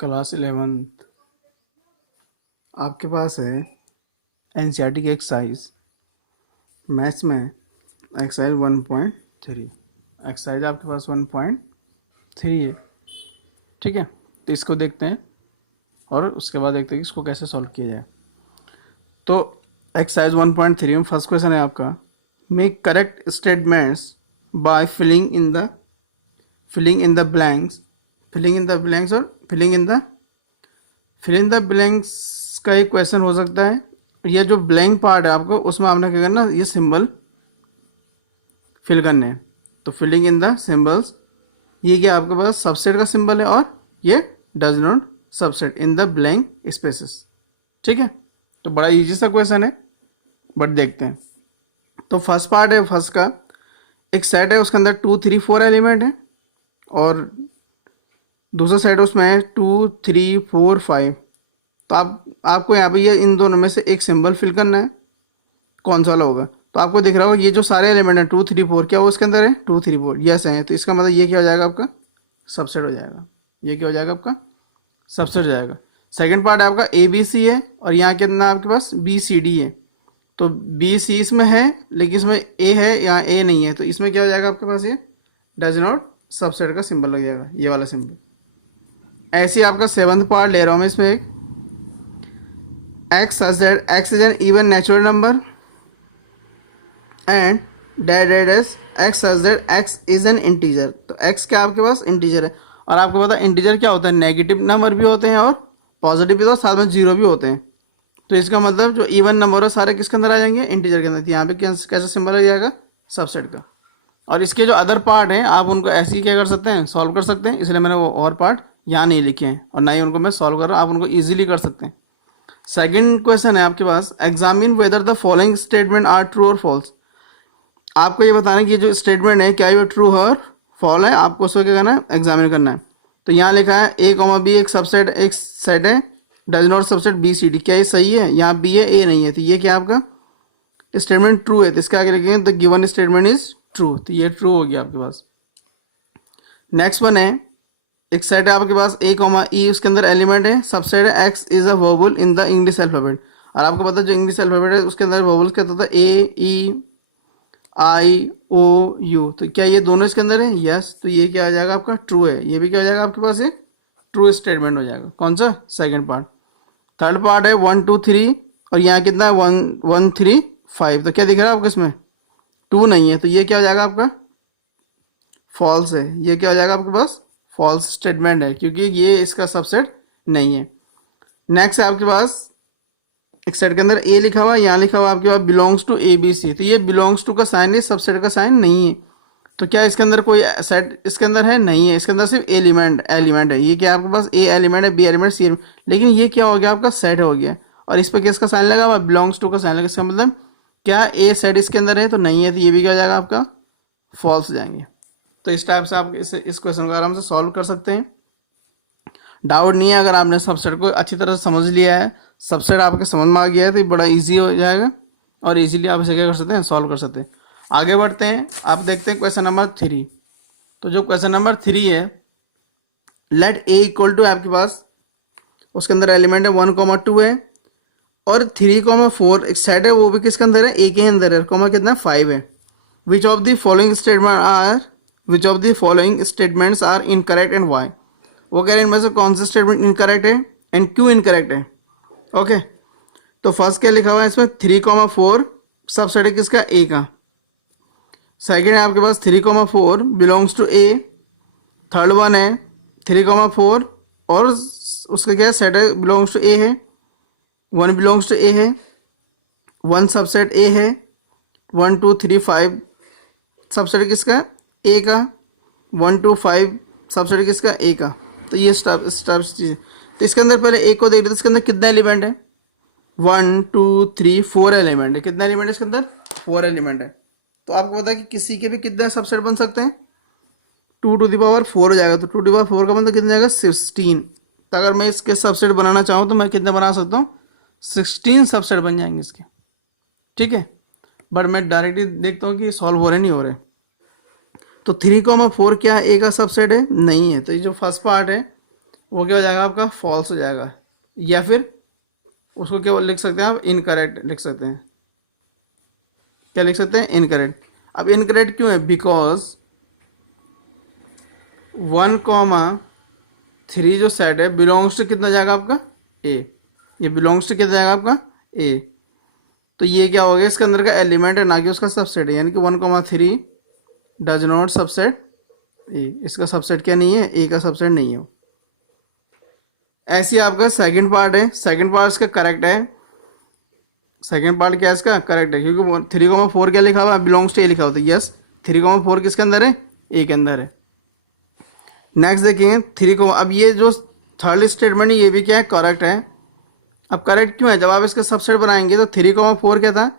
Class 11th आपके पास है NCERT की एक्सरसाइज मैथ्स में एक्सरसाइज 1.3 एक्सरसाइज आपके पास 1.3 है। ठीक है, तो इसको देखते हैं और उसके बाद देखते हैं कि इसको कैसे सॉल्व किया जाए। तो एक्सरसाइज 1.3 में फर्स्ट क्वेश्चन है आपका, make correct statements by filling in the blanks और फिल इन द ब्लैंक्स का एक क्वेश्चन हो सकता है। ये जो ब्लैंक पार्ट है आपको, उसमें आपने क्या करना, ये सिंबल फिल करने हैं। तो फिलिंग इन द सिंबल्स, ये क्या आपके पास सबसेट का सिंबल है और ये does not subset in the blank spaces. ठीक है, तो बड़ा इजी सा क्वेश्चन है, बट देखते हैं। तो फर्स्ट पार्ट है, फर्स्ट का एक सेट है, उसके अंदर 2 3 4 एलिमेंट है और दूसरा सेट उसमें है 2 3 4 5। तो आपको यहाँ पे ये इन दोनों में से एक सिंबल फिल करना है, कौन सा वाला होगा। तो आपको दिख रहा होगा ये जो सारे एलिमेंट हैं 2 3 4, क्या वो इसके अंदर है 2 3 4 यस है। तो इसका मतलब ये क्या हो जाएगा आपका सबसेट हो जाएगा। ये क्या हो जाएगा आपका सबसेट हो जाएगा। सेकंड पार्ट आपका ABC है और यहाँ कितना आपके पास BCD है। तो BC इसमें है लेकिन इसमें A है, यहाँ A नहीं है। तो इसमें क्या हो जाएगा आपके पास, ये डज नॉट सबसेट का सिंबल लग जाएगा, ये वाला सिंबल। ऐसे ही आपका सेवंथ पार्ट ले रहा हूँ मैं इसमें एक, x such that x is an even natural number and that is x such that x is an integer। तो x क्या आपके पास इंटीजर है और आपको पता है इंटीजर क्या होता है, नेगेटिव नंबर भी होते हैं और पॉजिटिव भी, तो साथ में जीरो भी होते हैं। तो इसका मतलब जो इवन नंबर है सारे किसके अंदर आ जाएंगे, इंटीजर के अंदर। तो यहाँ पे कैसा सिंबल आ जाएगा सबसेट का। और इसके जो अदर पार्ट हैं आप उनको ऐसे ही क्या कर सकते हैं, सॉल्व कर सकते हैं। इसलिए मैंने वो और पार्ट यहाँ नहीं लिखे हैं और ना ही उनको मैं सॉल्व कर रहा हूँ, आप उनको ईजिली कर सकते हैं। सेकंड क्वेश्चन है आपके पास, examine whether the following statement are true और फॉल्स। आपको ये बताना है कि ये जो स्टेटमेंट है क्या ये ट्रू और फॉल है, आपको उसको क्या करना है, एग्जामिन करना है। तो यहाँ लिखा है A, B एक सबसेट, एक सेट है, डज नॉट सबसेट BCD, क्या ये सही है, यहाँ B है A नहीं है। तो ये क्या आपका स्टेटमेंट ट्रू है। तो इसके आगे लिखेंगे the given statement is true. तो ये ट्रू हो गया आपके पास। नेक्स्ट वन है, एक सेट है आपके पास A, उसके अंदर एलिमेंट है, सबसेट है X is a verbal in the English alphabet. और आपको पता है जो इंग्लिश अल्फाबेट है उसके अंदर वर्बल्स क्या होता है, A, E, I, O, U। तो क्या ये दोनों इसके अंदर है, यस। तो ये क्या हो जाएगा आपका ट्रू है। ये भी क्या हो जाएगा आपके पास, ये ट्रू स्टेटमेंट हो जाएगा। कौन सा, सेकंड पार्ट। थर्ड पार्ट है 1 2 3 और यहाँ कितना है 1 1 3 5। तो क्या दिख रहा है आपको, इसमें 2 नहीं है। तो ये क्या हो जाएगा आपका फॉल्स है। ये क्या हो जाएगा आपके पास फॉल्स स्टेटमेंट है, क्योंकि ये इसका सबसेट नहीं है। नेक्स्ट है आपके पास एक सेट के अंदर A लिखा हुआ है, यहाँ लिखा हुआ आपके पास बिलोंग्स टू ABC। तो ये बिलोंग्स टू का साइन है, सबसेट का साइन नहीं है। तो क्या इसके अंदर कोई सेट इसके अंदर है, नहीं है। इसके अंदर सिर्फ एलिमेंट है। ये क्या आपके पास A एलिमेंट है, B एलिमेंट, C एलिमेंट, लेकिन ये क्या हो गया आपका सेट हो गया। और इस पर किसका साइन लगा हुआ, बिलोंग्स टू का साइन लगा। इसका मतलब क्या A सेट इसके अंदर है, तो नहीं है। तो ये भी क्या हो जाएगा आपका फॉल्स जाएंगे। तो इस टाइप से आप इस क्वेश्चन को आराम से सॉल्व कर सकते हैं। डाउट नहीं है, अगर आपने सबसेट को अच्छी तरह से समझ लिया है, सबसेट आपके समझ में आ गया है, तो ये बड़ा इजी हो जाएगा और इजीली आप इसे क्या कर सकते हैं, सॉल्व कर सकते हैं। आगे बढ़ते हैं, आप देखते हैं क्वेश्चन नंबर 3। तो जो क्वेश्चन नंबर 3 है, लेट A इक्वल टू आपके पास उसके अंदर एलिमेंट है 1 2 है और 3 4 एक सेट है, वो भी किसके अंदर है, A के अंदर है, कॉमा कितना 5 है। Which of the following statements are incorrect and why. वो कह रहे हैं इनमें से कौन सा स्टेटमेंट इनकरेक्ट है एंड क्यों इनकरेक्ट है। ओके, तो फर्स्ट क्या लिखा हुआ है इसमें 3 4 सबसेट है किसका, A का। सेकंड है आपके पास 3 4 belongs to A। Third one है 3 4 और उसका क्या सेट है, बिलोंग्स टू A है, 1 बिलोंग्स टू A है, 1 सबसेट A है, 1 2 3 5 सबसेट किसका, A का, 1 2 5 सबसेट किसका, A का। तो ये स्टेप्स चीज़। तो इसके अंदर पहले A को देख रहे थे, इसके अंदर कितना एलिमेंट है, 1 2 3 4 एलिमेंट है। कितना एलिमेंट है इसके अंदर, 4 एलिमेंट है। तो आपको पता है कि किसी के भी कितने सबसेट बन सकते हैं, 2 टू द पावर 4 हो जाएगा। तो 2 टू द पावर 4 का मतलब कितना जाएगा 16। तो अगर मैं इसके सबसेट बनाना चाहूँ तो मैं कितने बना सकता हूँ, 16 सबसेट बन जाएंगे इसके। ठीक है, बट मैं डायरेक्टली देखता हूँ कि सॉल्व हो रहे नहीं हो रहे। तो 3 4 क्या A का सबसेट है, नहीं है। तो ये जो फर्स्ट पार्ट है वो क्या हो जाएगा आपका, फॉल्स हो जाएगा। या फिर उसको क्या लिख सकते हैं आप, इनकरेक्ट लिख सकते हैं। क्या लिख सकते हैं, इनकरेक्ट। अब इनकरेक्ट क्यों है, बिकॉज 1,3 जो सेट है बिलोंग्स टू कितना जाएगा आपका, ए। ये बिलोंग्स टू कितना जाएगा आपका, ए। तो ये क्या हो गया, इसके अंदर का एलिमेंट है ना कि उसका सबसेट है, यानी कि 1,3 डज नॉट सबसेट ए। इसका सबसेट क्या नहीं है, ए का सबसेट नहीं है। ऐसे आपका सेकंड पार्ट है, सेकंड पार्ट इसका करेक्ट है। सेकंड पार्ट क्या है इसका, करेक्ट है, क्योंकि 3,4 क्या लिखा हुआ है, बिलोंग्स टू ए लिखा होता है। यस, 3,4 किसके अंदर है, ए के अंदर है। नेक्स्ट देखेंगे 3 को, अब ये जो थर्ड स्टेटमेंट है ये भी क्या है, करेक्ट है। अब करेक्ट क्यों है, जब आप इसका सबसेट बनाएंगे तो 3,4 क्या था,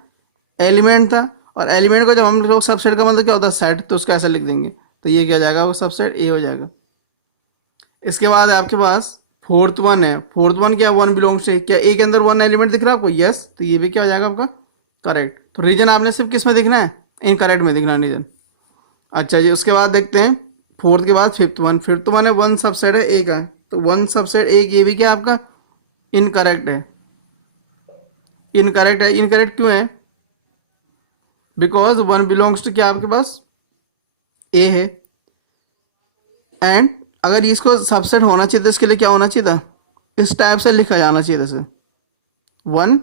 एलिमेंट था। और एलिमेंट को जब हम लोग सबसेट का मतलब क्या होता है, सेट, तो उसका ऐसा लिख देंगे। तो ये क्या हो जाएगा, वो सबसेट ए हो जाएगा। इसके बाद आपके पास फोर्थ वन है। फोर्थ वन क्या, 1 बिलोंग्स टू, क्या ए के अंदर 1 एलिमेंट दिख रहा है आपको, यस। तो ये भी क्या हो जाएगा आपका, करेक्ट। तो रीजन आपने सिर्फ किस में दिखना है, इनकरेक्ट में दिखना है रीजन। अच्छा जी, उसके बाद देखते हैं फोर्थ के बाद फिफ्थ वन। फिफ्थ वन है 1 सबसेट है ए का, तो 1 सबसेट ए, ये भी क्या आपका इनकरेक्ट है। इनकरेक्ट है, इनकरेक्ट क्यों है, बिकॉज 1 बिलोंग्स टू क्या आपके पास, ए है। एंड अगर इसको सबसेट होना चाहिए तो इसके लिए क्या होना चाहिए था, इस टाइप से लिखा जाना चाहिए, जैसे 1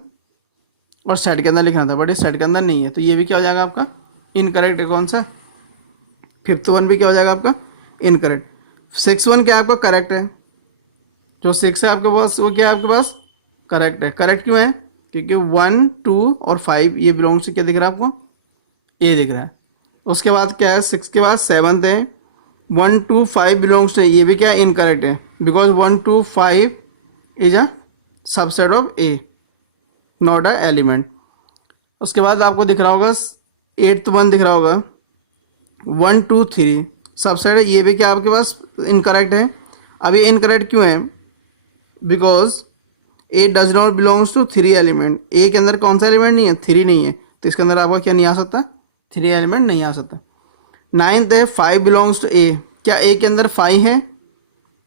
और सेट के अंदर लिखना था, बट इस सेट के अंदर नहीं है। तो ये भी क्या हो जाएगा आपका, इनकरेक्ट है। कौन सा, फिफ्थ वन भी क्या हो जाएगा आपका, इनकरेक्ट। 6 वन क्या आपका करेक्ट है, जो 6 है आपके पास वो क्या है आपके पास, करेक्ट है। करेक्ट क्यों है, क्योंकि 1, 2 और 5 ये बिलोंग्स टू क्या दिख रहा है आपको, ए दिख रहा है। उसके बाद क्या है, 6 के बाद 7th है, 1, 2, 5 बिलोंग्स टू, ये भी क्या है, इनकरेक्ट है, because 1, 2, 5 is a subset of A, not a element. उसके बाद आपको दिख रहा होगा 8th वन दिख रहा होगा, 1, 2, 3 सबसेट है, ये भी क्या आपके पास इनकरेक्ट है। अब ये इनकरेक्ट क्यों है, because A does not belongs to 3 element. A के अंदर कौन सा एलिमेंट नहीं है, 3 नहीं है, तो इसके अंदर आपका क्या नहीं आ सकता, 3 एलिमेंट नहीं आ सकता। 9th है 5 बिलोंग्स टू ए, क्या ए के अंदर 5 है,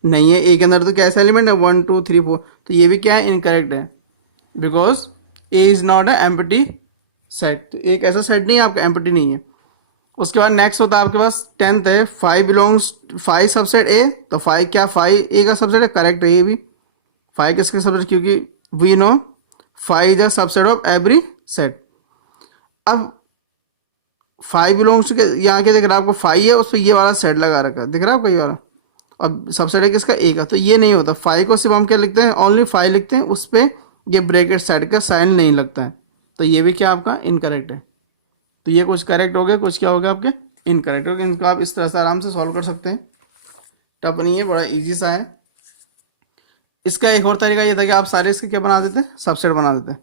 नहीं है। ए के अंदर तो कैसा एलिमेंट है, 1, 2, 3, 4, तो ये भी क्या है, इनकरेक्ट है, because A is not a empty set. तो एक ऐसा सेट नहीं है आपका, एम्प्टी नहीं है। उसके बाद नेक्स्ट होता है आपके पास 10th है 5 बिलोंग्स, 5 सबसेट ए, तो 5 क्या, 5 ए का सबसेट है, करेक्ट है ये भी। 5 किसके सबसेट, क्योंकि we know 5 is a subset of every set. अब 5 बिलोंग्स के यहाँ के दिख रहा है आपको, 5 है, उस पर ये वाला सेट लगा रखा है, दिख रहा है आपको ये वाला, अब सबसेट है किसका, ए का। तो ये नहीं होता, 5 को सिर्फ हम क्या लिखते हैं, ओनली 5 लिखते हैं, उस पर ये ब्रैकेट सेट का साइन नहीं लगता है। तो ये भी क्या आपका इनकरेक्ट है। तो ये कुछ करेक्ट हो गए, कुछ क्या हो गया आपके इनकरेक्ट हो गए। इनको आप इस तरह से आराम से सॉल्व कर सकते हैं, टफ नहीं है, बड़ा इजी सा है। इसका एक और तरीका ये था कि आप सारे इसके क्या बना देते, सबसेट बना देते।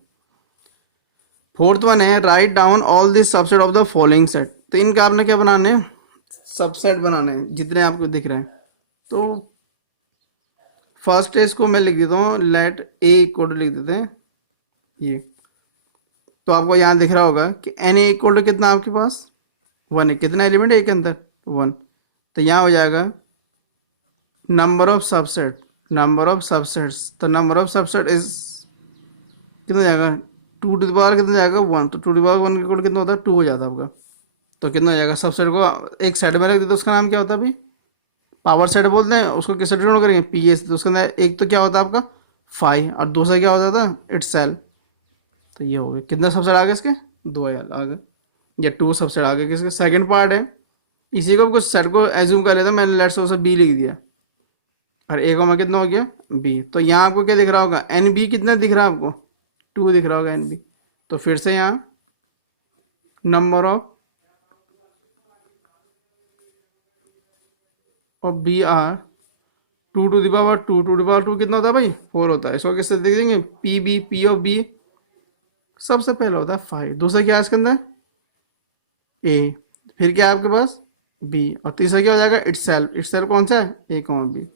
फोर्थ वन है write down all this subset of the following set. तो इनका आपने क्या बनाने हैं, सबसेट बनाने हैं, जितने आपको दिख रहे हैं। तो फर्स्ट है, इसको मैं लिख देता हूँ, लेट ए इक्वल टू लिख देते हैं ये। तो आपको यहाँ दिख रहा होगा कि एन ए इक्वल टू कितना आपके पास 1 है, कितना एलिमेंट है ए के अंदर 1। तो यहाँ हो जाएगा number of subset, number of subsets, तो नंबर ऑफ सबसेट इज कितना जाएगा, 2 टू द पावर कितना जाएगा 1। तो 2 टू द पावर 1 इक्वल कितना होता है, 2 हो जाता है आपका। तो कितना हो जाएगा, सबसेट को एक सेट में रख देते, उसका नाम क्या होता है अभी, पावर सेट बोलते हैं उसको। किससे डिनोट करेंगे, पी एस। तो उसके अंदर एक तो क्या होता है आपका 5 और दूसरा क्या होता था, इटसेल्फ। तो ये हो गया, कितना सबसेट आ गए इसके, 2 आ गए, या 2 सबसेट आ गए किसके। सेकंड पार्ट है, इसी को कुछ सेट को एज्यूम कर लेता, मैंने लेट्स से बी लिख दिया, और ए को मैं कितना हो गया बी। तो यहाँ आपको क्या दिख रहा होगा, एन बी कितना दिख रहा है आपको, 2 दिख रहा होगा एन बी। तो फिर से यहाँ number of B are 2 to the power 2, 2 to the power 2 कितना होता है भाई, 4 होता है। इसको किससे देख देंगे, P B, P of B सबसे पहले होता है 5, दूसरा क्या है इसके अंदर ए, फिर क्या है आपके पास बी, और तीसरा क्या हो जाएगा इटसेल्फ। इटसेल्फ कौन सा है, ए कॉमा बी।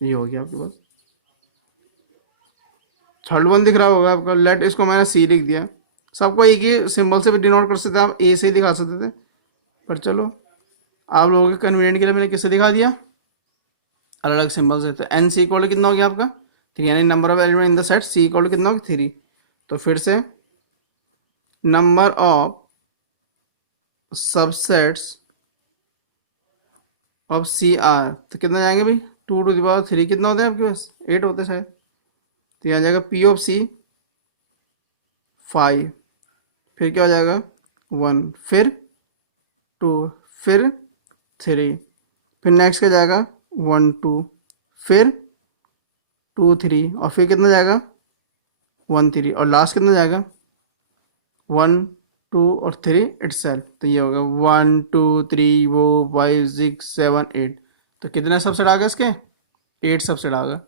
ये हो गया आपके पास। थर्ड वन दिख रहा होगा आपका, लेट, इसको मैंने सी लिख दिया। सबको एक ही सिंबल से भी डिनोट कर सकते थे आप, ए से ही दिखा सकते थे, पर चलो आप लोगों के कन्वीनियंट के लिए मैंने किससे दिखा दिया, अलग अलग सिंबल्स है। तो एन सी इक्वल कितना हो गया आपका 3, यानी number of element in the set C equal कितना हो गया 3। तो फिर से number of subsets of C are, तो कितना जाएंगे भाई 2⁻³ कितना होते हैं आपके पास 8 होते हैं शायद। तो यहाँ जाएगा पी ऑफ सी 5, फिर क्या हो जाएगा 1, फिर 2, फिर 3, फिर नेक्स्ट क्या जाएगा 1 2, फिर 2 3, और फिर कितना जाएगा 1 3, और लास्ट कितना जाएगा 1 2 और 3 इटसेल्फ। तो ये होगा 1 2 3 वो 5 6 7 8। तो कितने सबसेट आ गए इसके 8 सबसेट आ गए।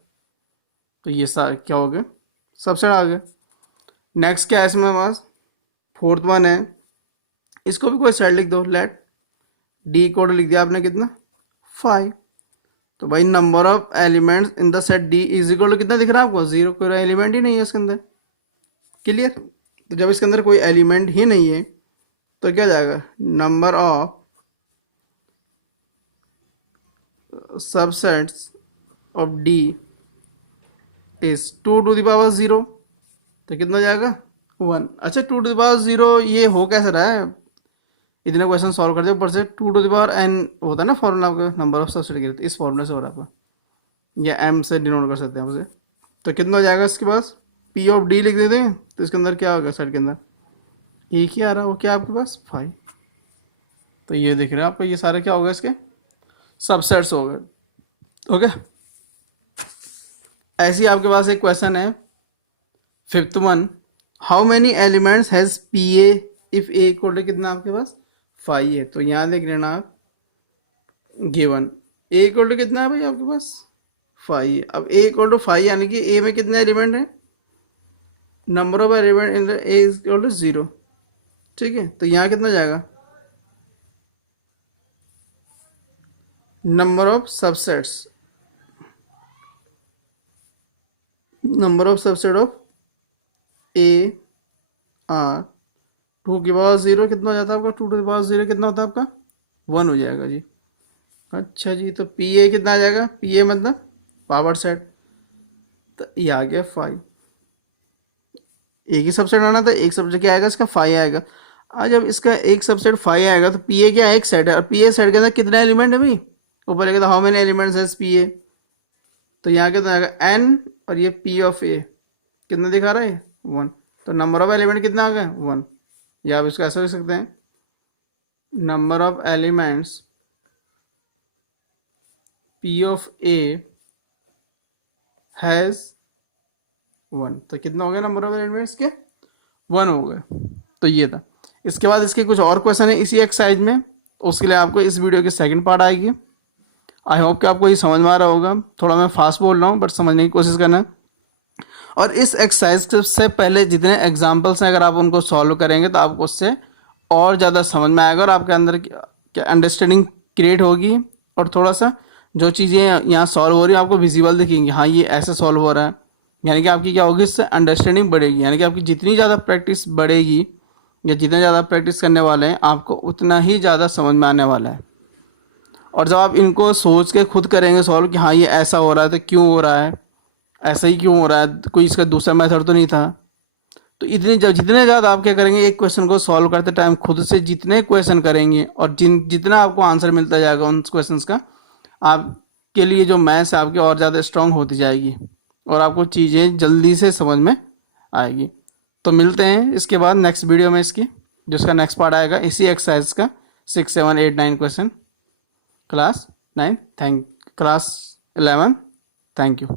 तो ये क्या हो गया सबसेट आ गए। नेक्स्ट क्या है इसमें पास फोर्थ वन है, इसको भी कोई सेट लिख दो। लेट डी कोड लिख दिया आपने कितना 5। तो भाई number of elements in the set D is equal to कितना दिख रहा है आपको 0, कोई एलिमेंट ही नहीं है इसके अंदर। क्लियर। तो जब इसके अंदर कोई एलिमेंट ही नहीं है तो क्या जाएगा number of subsets of D is 2⁻0। तो कितना जाएगा 1। अच्छा 2⁻0 ये हो कैसे रहा है, इतने क्वेश्चन सॉल्व करते ऊपर से 2n होता है ना फॉर्मूला आपका नंबर ऑफ सबसेट के लिए, तो इस फॉर्मूले से हो रहा है आपका, या m से डिनोट कर सकते हैं उसे। तो कितना हो जाएगा इसके पास p ऑफ d लिख देते हैं। तो इसके अंदर क्या होगा सेट के अंदर एक ही आ रहा है, वो क्या आपके पास 5। तो ये दिख रहा है आपको, ये सारे क्या होगा इसके सबसेट्स हो गए। ओके, ऐसे ही आपके पास एक क्वेश्चन है fifth one, how many elements has P A if A equal to कितना आपके पास 5 है। तो यहाँ देख लेना आप गिवन ए इक्वल टू कितना है भाई आपके पास 5। अब ए इक्वल टू 5 यानी कि ए में कितने एलिमेंट हैं, number of element in A is equal to 0। ठीक है, तो यहाँ कितना जाएगा number of subsets, number of subset of A are 2⁻0 कितना हो जाता है आपका 2⁻0 कितना होता है आपका 1 हो जाएगा जी। अच्छा जी, तो पी ए कितना आ जाएगा, पी ए मतलब पावर सेट, तो ये आ गया 5। एक ही सबसेट आना था, एक सबसेट क्या आएगा इसका 5 आएगा। आज जब इसका एक सबसेट 5 आएगा तो पी ए क्या है एक सेट है, और पी ए सेट के अंदर कितने एलिमेंट है भाई ऊपर लिखा था how many elements has P ए। तो यहाँ कितना आएगा एन, और ये पी ऑफ ए कितना दिखा रहा है 1। तो नंबर ऑफ एलिमेंट कितना आ गया 1, या आप इसको ऐसा लिख सकते हैं number of elements P of A has 1। तो कितना हो गया नंबर ऑफ एलिमेंट्स के 1 हो गए। तो ये था। इसके बाद इसके कुछ और क्वेश्चन है इसी एक्सरसाइज में, उसके लिए आपको इस वीडियो की सेकंड पार्ट आएगी। आई होप कि आपको ये समझ में आ रहा होगा, थोड़ा मैं फास्ट बोल रहा हूँ बट समझने की कोशिश करना। और इस एक्सरसाइज से पहले जितने एग्जाम्पल्स हैं अगर आप उनको सॉल्व करेंगे तो आपको उससे और ज़्यादा समझ में आएगा और आपके अंदर क्या अंडरस्टैंडिंग क्रिएट होगी, और थोड़ा सा जो चीज़ें यहाँ सॉल्व हो रही हैं आपको विजिबल दिखेंगी, हाँ ये ऐसे सॉल्व हो रहा है। यानी कि आपकी क्या होगी इससे अंडरस्टैंडिंग बढ़ेगी, यानी कि आपकी जितनी ज़्यादा प्रैक्टिस बढ़ेगी या जितना ज़्यादा प्रैक्टिस करने वाले हैं आपको उतना ही ज़्यादा समझ में आने वाला है। और जब आप इनको सोच के खुद करेंगे सॉल्व कि हाँ ये ऐसा हो रहा है तो क्यों हो रहा है, ऐसा ही क्यों हो रहा है, कोई इसका दूसरा मेथड तो नहीं था। तो जितने ज़्यादा आप क्या करेंगे एक क्वेश्चन को सॉल्व करते टाइम खुद से जितने क्वेश्चन करेंगे और जितना आपको आंसर मिलता जाएगा उन क्वेश्चंस का, आपके लिए जो मैथ्स है आपकी और ज़्यादा स्ट्रांग होती जाएगी और आपको चीज़ें जल्दी से समझ में आएगी। तो मिलते हैं इसके बाद नेक्स्ट वीडियो में इसकी, जिसका नेक्स्ट पार्ट आएगा इसी एक्सरसाइज का 6 7 8 9 question class 9 class 11। Thank you.